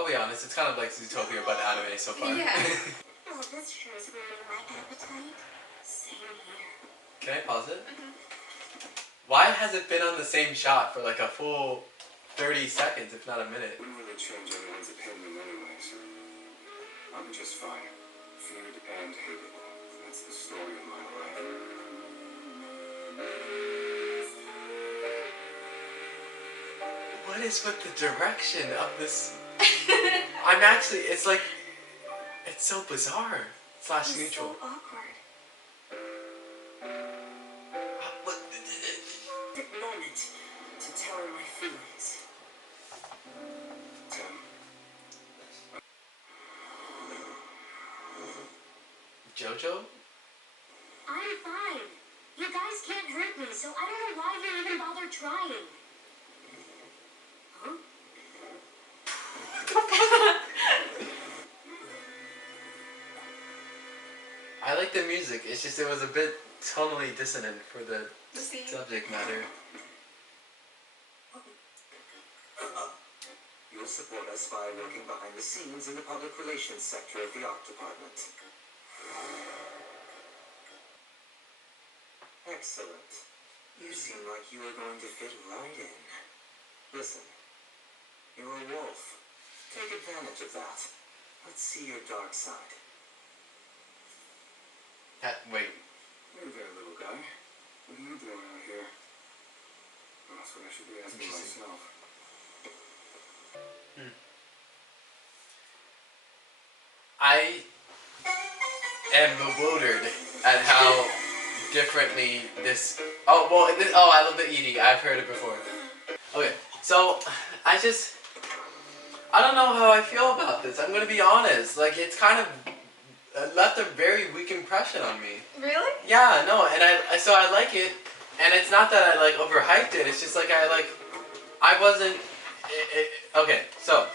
I'll be honest, it's kind of like Zootopia but anime so far. Yeah. Oh, this sure is ruining my appetite. Same here. Can I pause it? Why has it been on the same shot for like a full 30 seconds, if not a minute? Wouldn't really change anyone's opinion anyway, so I'm just fine. Feared and hated. That's the story of my life. What is with the direction of this? I'm actually, it's like, it's so bizarre slash neutral. So awkward. What? The moment to tell her my feelings. Tim, Jojo? I'm fine. You guys can't hurt me, so I don't know why you even bother trying. Huh? I like the music, it's just it was a bit tonally dissonant for the scene. subject matter. You'll support us by working behind the scenes in the public relations sector of the art department. Excellent. You seem like you are going to fit right in. Listen, you're a wolf. Take advantage of that. Let's see your dark side. Wait. hey there, little guy. What are you doing out here? Well, that's what I should be asking myself. I am bewildered at how differently this. Oh well, I love the eating. I've heard it before. Okay, so I don't know how I feel about this. I'm gonna be honest. Like it's kind of left a very weak impression on me. Really? Yeah, no, and I like it, and it's not that I like overhyped it. It's just like I wasn't. Okay, so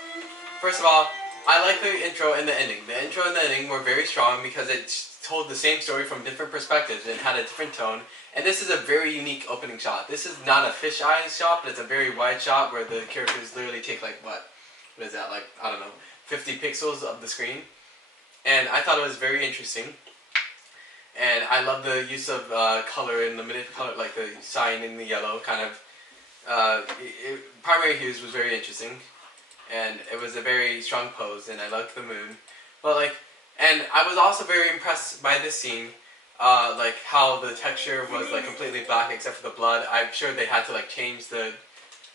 first of all, I like the intro and the ending. The intro and the ending were very strong because it told the same story from different perspectives and had a different tone. And this is a very unique opening shot. This is not a fisheye shot, but it's a very wide shot where the characters literally take like what is that, like, I don't know, 50 pixels of the screen. And I thought it was very interesting. And I love the use of color in limited color, like the cyan and the yellow kind of. Primary hues was very interesting. And it was a very strong pose, and I liked the moon. But like, and I was also very impressed by this scene, like how the texture was like completely black except for the blood. I'm sure they had to like change the.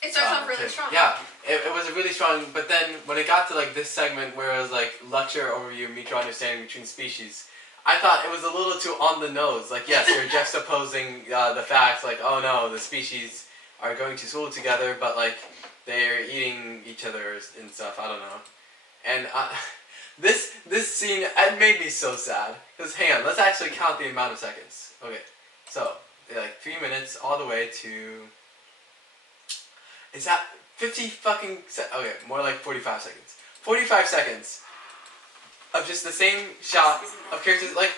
It starts off really strong. Yeah, it was a really strong. But then when it got to like this segment where it was like lecture overview, mutual understanding between species, I thought it was a little too on the nose. Like yes, they're juxtaposing the facts. Like oh no, the species are going to school together, but like. They're eating each other and stuff. I don't know. And this scene, it made me so sad. Because hang on, let's actually count the amount of seconds. Okay, so like 3 minutes all the way to. Is that 50 fucking? Okay, more like 45 seconds. 45 seconds of just the same shot of characters. Like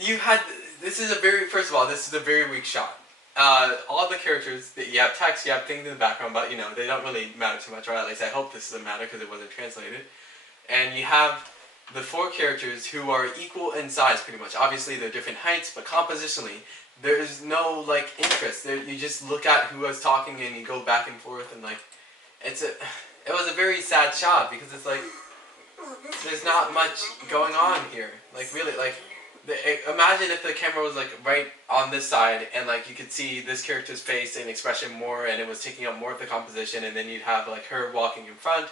you had. This is a very. First of all, this is a very weak shot. All the characters, you have text, you have things in the background, but you know, they don't really matter too much, or at least I hope this doesn't matter because it wasn't translated. And you have the 4 characters who are equal in size pretty much. Obviously they're different heights, but compositionally, there's no like interest. You just look at who is talking and you go back and forth and like, it was a very sad shot because it's like, there's not much going on here. Like really, like, imagine if the camera was like right on this side and like you could see this character's face and expression more and it was taking up more of the composition and then you'd have like her walking in front.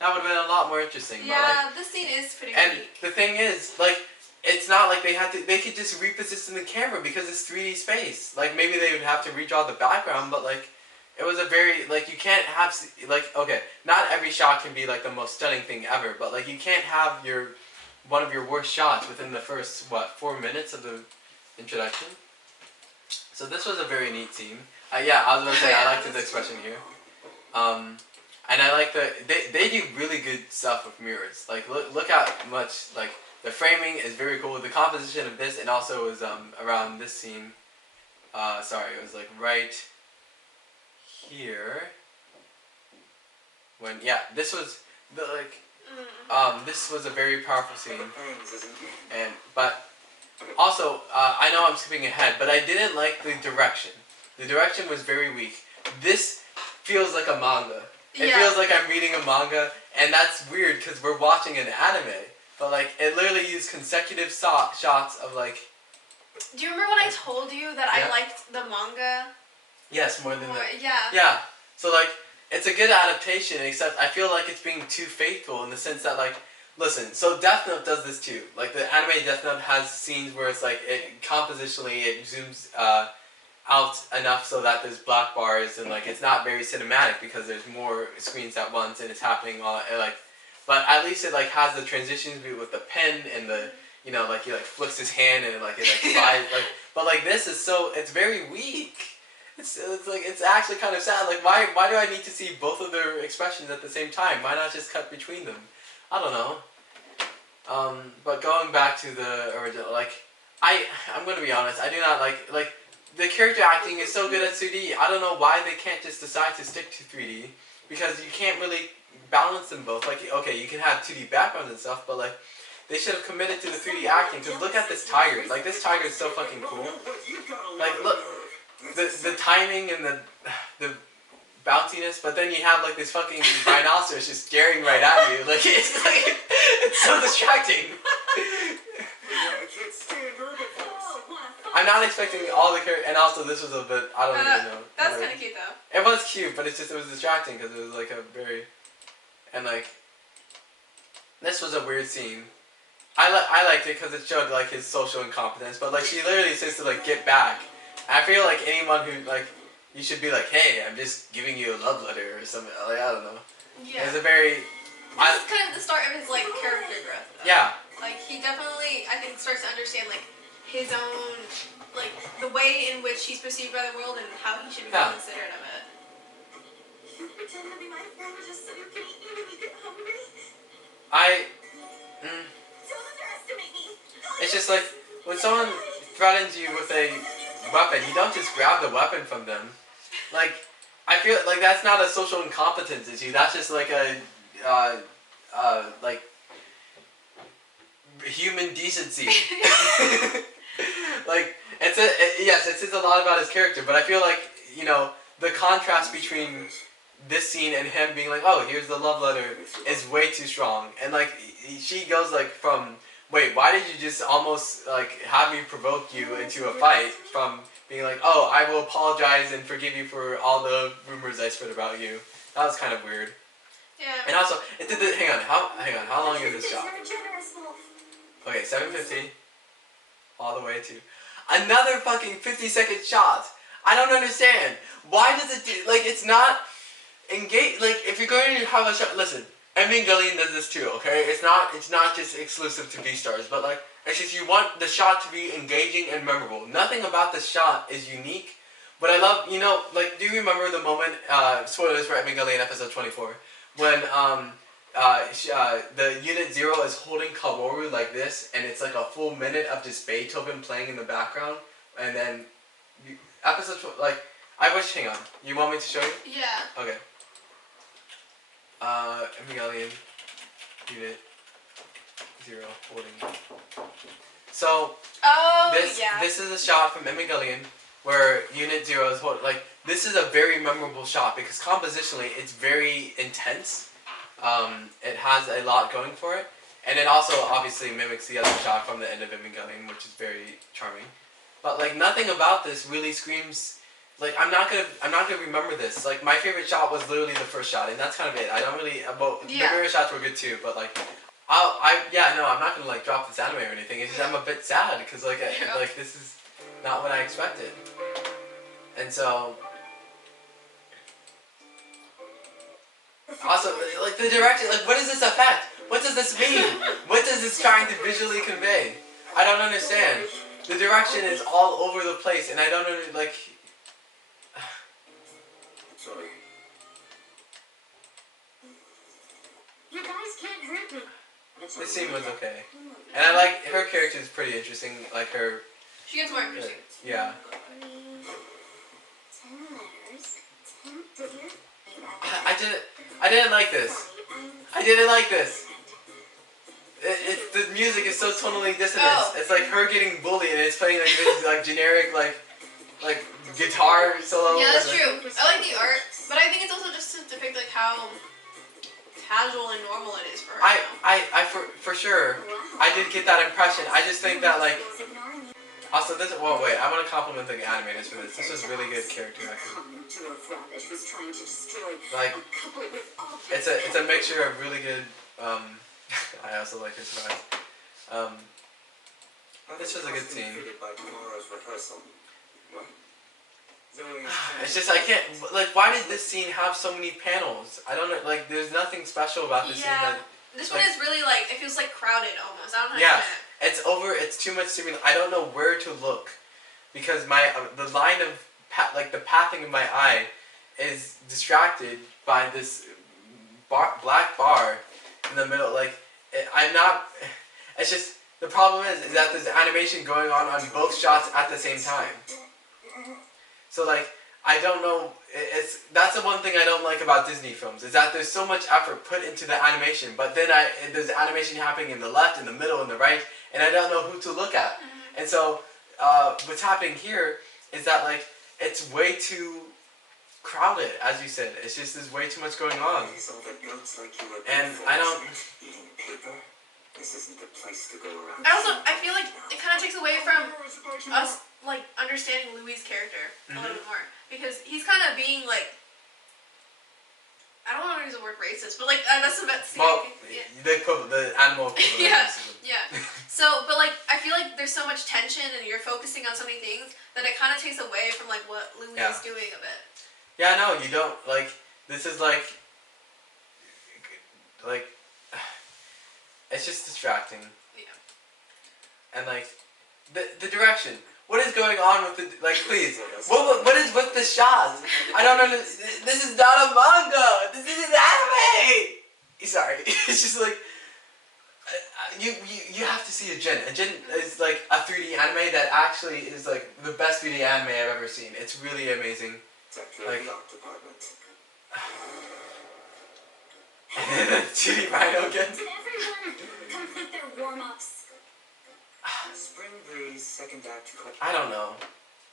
That would have been a lot more interesting. Yeah, but, like, this scene is pretty and unique. the thing is, like, it's not like they could just reposition the camera because it's 3D space. Like maybe they would have to redraw the background, but like it was a very, like you can't have, like, okay, not every shot can be like the most stunning thing ever, but like you can't have one of your worst shots within the first, 4 minutes of the introduction. So this was a very neat scene. Yeah, I was going to say, I liked his expression here. And I like they do really good stuff with mirrors. Like, look how much, like, the framing is very cool. The composition of this, and also was around this scene. Sorry, it was like right here. When, yeah, this was, the like, this was a very powerful scene, Thanks, isn't but also I know I'm skipping ahead, but I didn't like the direction. The direction was very weak. This feels like a manga. It feels like I'm reading a manga, and that's weird because we're watching an anime. But like, it literally used consecutive shots of like. Do you remember when I told you that I liked the manga? Yes, more than that. Yeah. Yeah. So like, it's a good adaptation, except I feel like it's being too faithful in the sense that like, listen. So Death Note does this too. Like the anime Death Note has scenes where it's like it compositionally it zooms out enough so that there's black bars and like it's not very cinematic because there's more screens at once and it's happening on like. But at least it like has the transitions with the pen and the like he like flicks his hand and it like slides like. But like this is it's very weak. It's like it's actually kind of sad. Like why do I need to see both of their expressions at the same time? Why not just cut between them? I don't know. But going back to the original, like I'm gonna be honest. I do not like the character acting is so good at 2D. I don't know why they can't just decide to stick to 3D because you can't really balance them both. Like okay, you can have 2D backgrounds and stuff, but like they should have committed to the 3D acting. Cause look at this tiger. Like this tiger is so fucking cool. Like look. The timing and the bounciness, but then you have like this fucking rhinoceros just staring right at you. Like it's so distracting. I'm not expecting all the characters, and also this was a bit. I don't even know. That's kind of cute though. It was cute, but it was distracting because it was like a very, and like this was a weird scene. I liked it because it showed like his social incompetence, but like she literally says to like get back. I feel like anyone who like you should be like, hey, I'm just giving you a love letter or something. Like I don't know. Yeah. It's a very. This is kind of the start of his like character growth. Though. Yeah. Like he definitely, I think, starts to understand like his own like the way in which he's perceived by the world and how he should be considerate of it. You pretend to be my friend just so you can eat me when you get hungry. Don't underestimate me. It's just like when someone threatens you with a weapon, you don't just grab the weapon from them. Like, I feel like that's not a social incompetence issue. That's just like a, like, human decency. Like, yes, it says a lot about his character, but I feel like, the contrast between this scene and him being like, oh, here's the love letter is way too strong. And, like, she goes, like, from... Wait, why did you just almost, like, have me provoke you into a fight from being like, oh, I will apologize and forgive you for all the rumors I spread about you. That was kind of weird. Yeah. And also, it did hang on, how long is this shot? Okay, 7:50. All the way to another fucking 50-second shot. I don't understand. Why does it do, like, it's not engage, like, if you're going to have a shot, listen. Evangelion does this too, okay? It's not just exclusive to Beastars, but like it's just you want the shot to be engaging and memorable. Nothing about the shot is unique, but I love like do you remember the moment? Spoilers for Evangelion episode 24 when the Unit 0 is holding Kaworu like this, and it's like a full minute of just Beethoven playing in the background, and then episode like I wish. Hang on, you want me to show you? Yeah. Okay. Evangelion Unit 0 holding. So this is a shot from Evangelion where Unit 0 is holding. Like this is a very memorable shot because compositionally it's very intense. It has a lot going for it, and it also obviously mimics the other shot from the end of Evangelion, which is very charming. But like nothing about this really screams. Like I'm not gonna remember this. Like my favorite shot was literally the first shot, and that's kind of it. I don't really. The favorite shots were good too, but like, I'm not gonna like drop this anime or anything. It's just I'm a bit sad because like this is not what I expected, and so. Also, like the direction, like what is this effect? What does this mean? What does this trying to visually convey? I don't understand. The direction is all over the place, and I don't like. Sorry. You guys can't hurt me. This scene was okay. And I like her character is pretty interesting, like her. She gets more interesting. Yeah. 10 letters. 10 figures. I didn't like this. I didn't like this. the music is so tonally dissonant. Oh. It's like her getting bullied and it's playing like this like generic like guitar solo. Yeah, that's and, true. I like the art, but I think it's also just to depict like how casual and normal it is for her. I for sure I did get that impression. I just think that like also this. Well, wait. I want to compliment the animators for this. This was really good character acting. Like it's a mixture of really good. I also like his surprise. This was a good scene. It's just I can't like. Why did this scene have so many panels? I don't know. Like, there's nothing special about this scene. That, this like, one is really like it feels like crowded almost. I don't know. Yeah, it's over. It's too much stimuli. I don't know where to look because my the line of like the pathing of my eye is distracted by this black bar in the middle. Like I'm not. It's just the problem is that there's animation going on both shots at the same time. So like I don't know. That's the one thing I don't like about Disney films is that there's so much effort put into the animation, but then there's animation happening in the left, in the middle, in the right, and I don't know who to look at. And so what's happening here is that like it's way too crowded, as you said. It's just there's way too much going on, and I don't. This isn't the place to go around. I feel like it kind of takes away from us like understanding Louis' character a little bit more because he's kind of being like I don't want to use the word racist, but like that's the best. Well, the animal equivalent. Yeah. So, but like I feel like there's so much tension and you're focusing on so many things that it kind of takes away from like what Louis is doing a bit. Yeah, no, you don't like. This is like it's just distracting. Yeah. And like the direction. What is going on with the like? Please, what is with the shots? I don't know. This is not a manga. This is an anime. Sorry, it's just like you have to see Ajin. Ajin is like a 3D anime that actually is like the best 3D anime I've ever seen. It's really amazing. Like 2D Rhino again. Did everyone complete their warm-ups? Spring Breeze, second act. I don't know.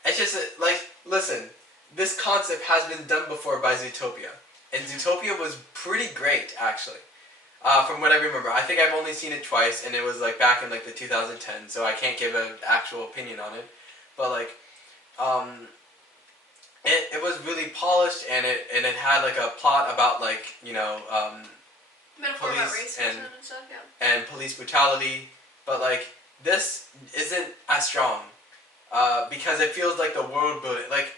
It's just like, listen, this concept has been done before by Zootopia. And Zootopia was pretty great, actually. From what I remember. I think I've only seen it twice, and it was like back in like the 2010, so I can't give an actual opinion on it. But like, it was really polished, and it had like a plot about like, you know, Metaphor about police racism and stuff, yeah. and police brutality. But like, this isn't as strong because it feels like the world building. Like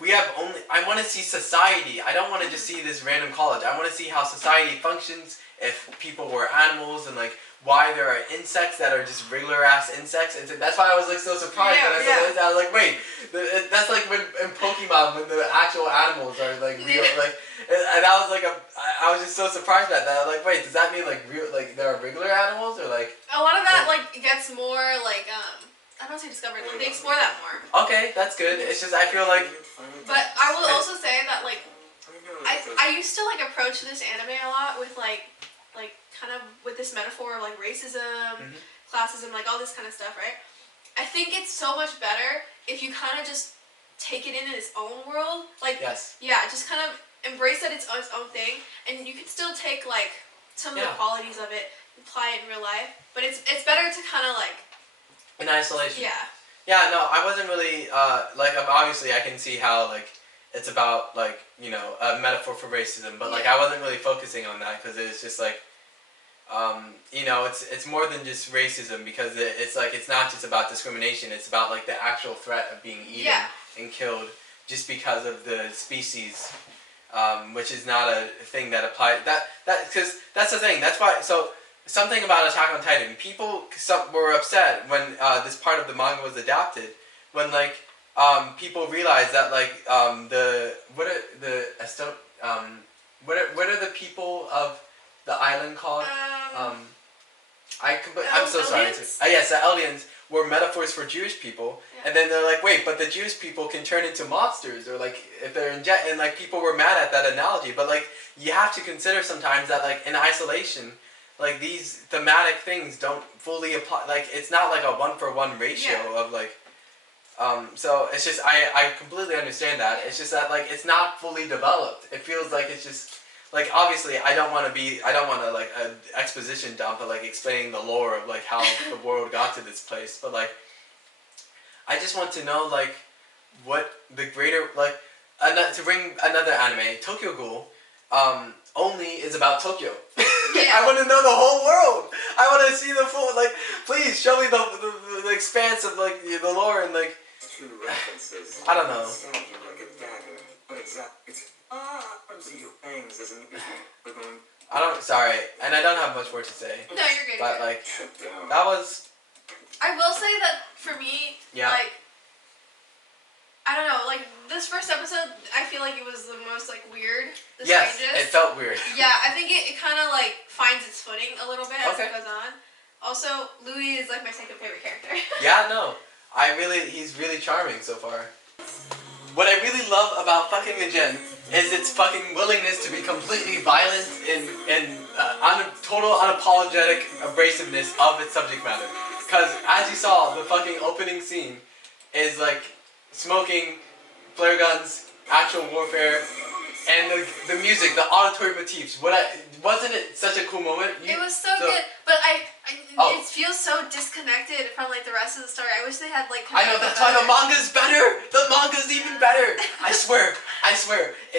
we have only. I want to see society. I don't want to just see this random college. I want to see how society functions. If people were animals and like why there are insects that are just regular ass insects. And that's why I was like so surprised when I saw this. I was like, wait, that's like when in Pokemon when the actual animals are like real. Like, and I was like, I was just so surprised at that. I was like, wait, does that mean like real? Like there are regular animals or like? A lot of that like gets more like I don't say discovered. Like, they explore that more. Okay, that's good. It's just I feel like. But I will also say that like I used to like approach this anime a lot with like kind of with this metaphor of like racism, classism, like all this kind of stuff, right? I think it's so much better if you kind of just take it in its own world. Like, yeah, just kind of embrace that it's its own thing, and you can still take like some of the qualities of it, apply it in real life. But it's better to kind of like in isolation. Yeah. Yeah, no, I wasn't really like obviously I can see how like it's about like you know a metaphor for racism, but like I wasn't really focusing on that because it's just like. You know, it's more than just racism because it's like it's not just about discrimination. It's about like the actual threat of being eaten and killed just because of the species, which is not a thing that applies. That because that's the thing. That's why. So something about Attack on Titan. People were upset when this part of the manga was adapted. When like people realized that like what are the people of the island called? I'm so sorry. Yes, the Eldians were metaphors for Jewish people, and then they're like, wait, but the Jewish people can turn into monsters, or like if they're and like people were mad at that analogy. But like you have to consider sometimes that like in isolation, like these thematic things don't fully apply. Like it's not like a 1-for-1 ratio of like. So it's just I completely understand that. It's just that like it's not fully developed. It feels like it's just like obviously I don't want to like an exposition dump of like explaining the lore of like how the world got to this place. But like I just want to know like what the greater like to bring another anime, Tokyo Ghoul, only is about Tokyo. Yeah. I want to know the whole world. I want to see the full like. Please show me the expanse of like the lore and like. Two references. I don't know. Stab you like a dagger. But exactly. You bangs, isn't it? We're going. Sorry, and I don't have much more to say. No, you're good. But you're like, good. that was. I will say that for me, like, I don't know, like this first episode, I feel like it was the most like weird, the Yes, strangest. it felt weird. Yeah, I think it kind of like finds its footing a little bit as Okay. it goes on. Also, Louis is like my second favorite character. Yeah, no. He's really charming so far. What I really love about fucking Ajin is its fucking willingness to be completely violent and total unapologetic abrasiveness of its subject matter. Because as you saw, the fucking opening scene is like smoking, flare guns, actual warfare, and the music, the auditory motifs. Wasn't it such a cool moment? It was so good, but it feels so disconnected from like the rest of the story. I wish they had like. I know, that's why the manga's better. The manga's even better. I swear.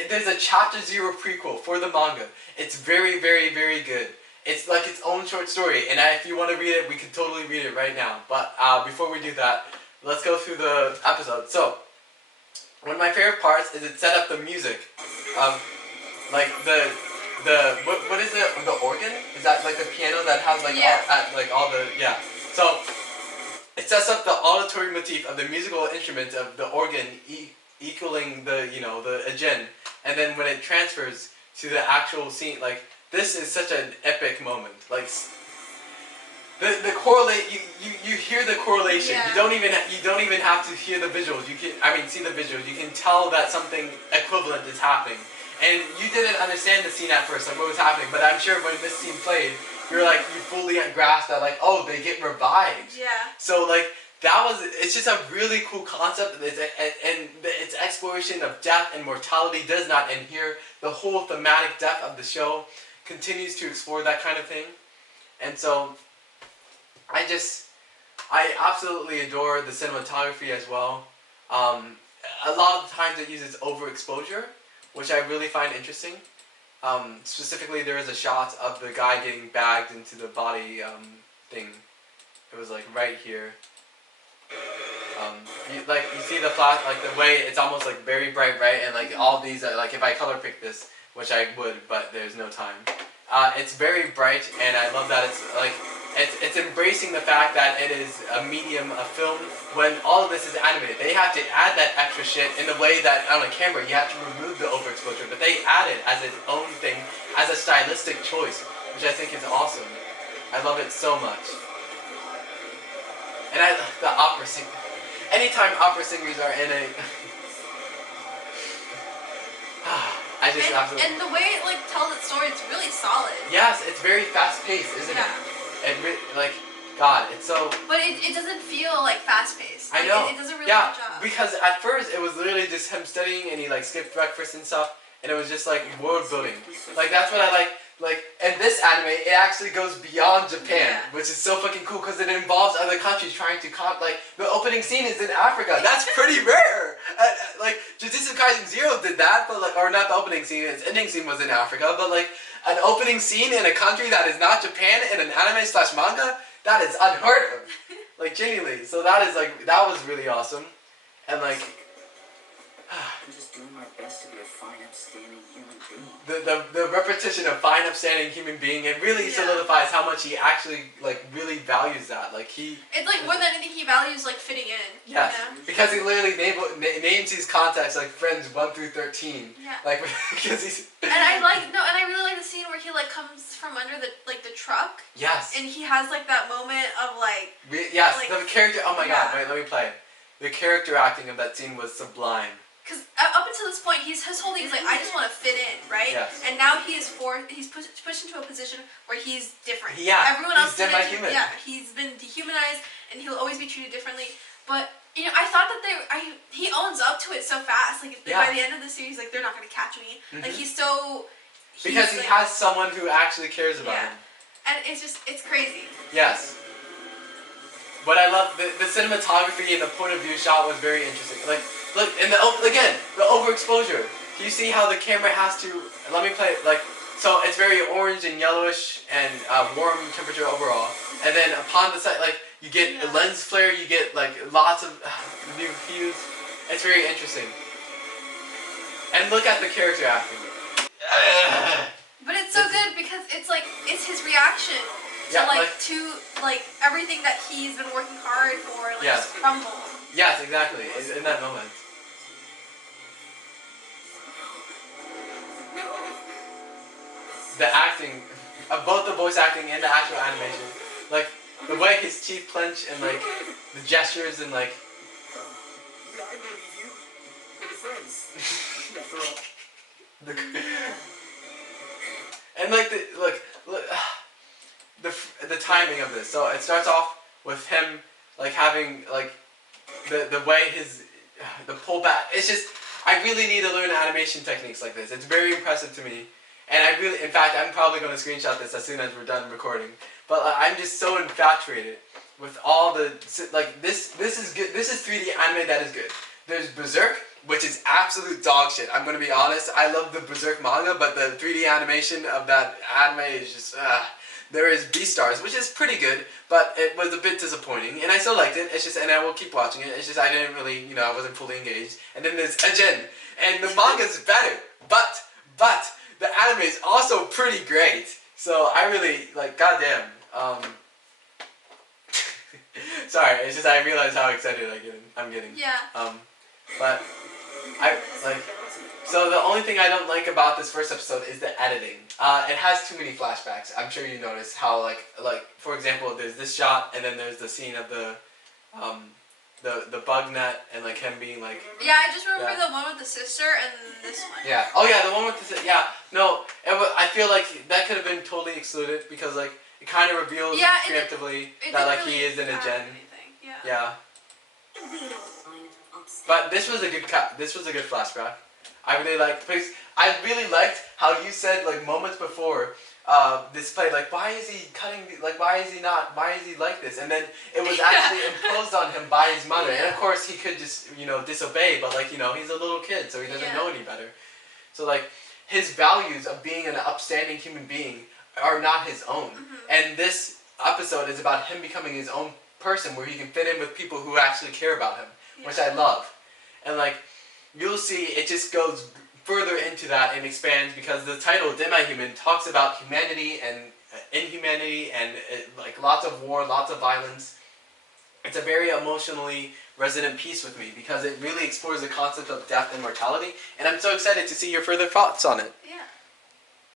There's a Chapter 0 prequel for the manga. It's very, very, very good. It's like its own short story, and if you want to read it, we can totally read it right now. But before we do that, let's go through the episode. So, one of my favorite parts is it set up the music of like what is it? The organ? Is that like the piano that has like all the So it sets up the auditory motif of the musical instrument of the organ equaling the the ajin, and then when it transfers to the actual scene, like this is such an epic moment. Like the correlate you hear the correlation. Yeah. You don't even have to hear the visuals. See the visuals. You can tell that something equivalent is happening. And you didn't understand the scene at first, like what was happening, but I'm sure when this scene played, you fully grasped that like, oh, they get revived. Yeah. So like it's just a really cool concept, and its exploration of death and mortality does not end here. The whole thematic depth of the show continues to explore that kind of thing, and so I absolutely adore the cinematography as well. A lot of the times it uses overexposure, which I really find interesting. Specifically, there is a shot of the guy getting bagged into the body thing. It was like right here. You see the flash, like the way it's almost like very bright, right? And like all these, like if I color pick this, which I would, but there's no time. It's very bright, and I love that it's like it's embracing the fact that it is a medium, a film, when all of this is animated. They have to add that extra shit in the way that on a camera you have to remove the overexposure, but they add it as its own thing, as a stylistic choice, which I think is awesome. I love it so much. And I love the opera sing. Anytime opera singers are in a I just absolutely. And the way it like tells its story, it's really solid. Yes, it's very fast paced, isn't it? And God, it's so. But it doesn't feel like fast paced. I know. It does a really good job. Because at first it was literally just him studying, and he like skipped breakfast and stuff, and it was just like world building. Like that's what I like. Like in this anime, it actually goes beyond Japan, which is so fucking cool because it involves other countries trying to like the opening scene is in Africa. That's pretty rare. Like Jujutsu Kaisen 0 did that, but like, or not the opening scene. Its ending scene was in Africa, but like an opening scene in a country that is not Japan in an anime/manga, that is unheard of. Like genuinely. So that was really awesome, and like. I'm just doing my best to be a fine, upstanding human being. The repetition of fine, upstanding human being, it really solidifies how much he actually like really values that. Like it's like more than anything he values like fitting in. Yes, because he literally names these contacts like friends 1 through 13. Yeah. Like because he's. And I really like the scene where he like comes from under the truck. Yes. And he has like that moment of like. Yes, like, the character. Oh my God! Wait, let me play. The character acting of that scene was sublime. because up until this point, his whole thing is like, I just want to fit in, right? Yes. And now he's pushed into a position where he's different. Yeah, Everyone else he's demi-human. Yeah, he's been dehumanized, and he'll always be treated differently. But I thought that he owns up to it so fast. Like by the end of the series, like they're not gonna catch me. Like because he has someone who actually cares about him. And it's crazy. Yes. But I love the cinematography and the point of view shot was very interesting. Like, look, and the overexposure. Do you see how the camera has to? Let me play. Like, so it's very orange and yellowish and warm temperature overall. And then upon the side, like you get a lens flare, you get like lots of new hues. It's very interesting. And look at the character acting. But it's so good because it's his reaction to everything that he's been working hard for, just crumble. Yes, exactly. In that moment. The acting, both the voice acting and the actual animation, like the way his teeth clench and like the gestures and like. Yeah, I believe you. We're friends. After all. And like the timing of this. So it starts off with him like having like the way the pullback. It's just I really need to learn animation techniques like this. It's very impressive to me, and in fact, I'm probably going to screenshot this as soon as we're done recording. But I'm just so infatuated with all the this is good. This is 3D anime that is good. There's Berserk, which is absolute dog shit. I'm gonna be honest. I love the Berserk manga, but the 3D animation of that anime is just. There is Beastars, which is pretty good, but it was a bit disappointing, and I still liked it. It's just, and I will keep watching it. It's just I didn't really, I wasn't fully engaged. And then there's Ajin, and the manga's better, but the anime is also pretty great. So I really goddamn. Sorry, it's just I realize how excited I'm getting. Yeah. But so the only thing I don't like about this first episode is the editing. It has too many flashbacks. I'm sure you noticed how like for example, there's this shot and then there's the scene of the bug net and like him being like. Yeah, I just remember the one with the sister and this one. Yeah. Oh yeah, the one with the no. I feel like that could have been totally excluded because like it kind of reveals preemptively that like he is in a gen. Yeah. But this was a good cut. This was a good flashback. I really liked how you said like moments before this play, like why is he cutting, like why is he like this, and then it was actually imposed on him by his mother, and of course he could just disobey, but like he's a little kid so he doesn't know any better, so like his values of being an upstanding human being are not his own, and this episode is about him becoming his own person where he can fit in with people who actually care about him, which I love, and like you'll see it just goes further into that and expands because the title Demi-Human talks about humanity and inhumanity and like lots of war, lots of violence. It's a very emotionally resonant piece with me because it really explores the concept of death and mortality, and I'm so excited to see your further thoughts on it. Yeah.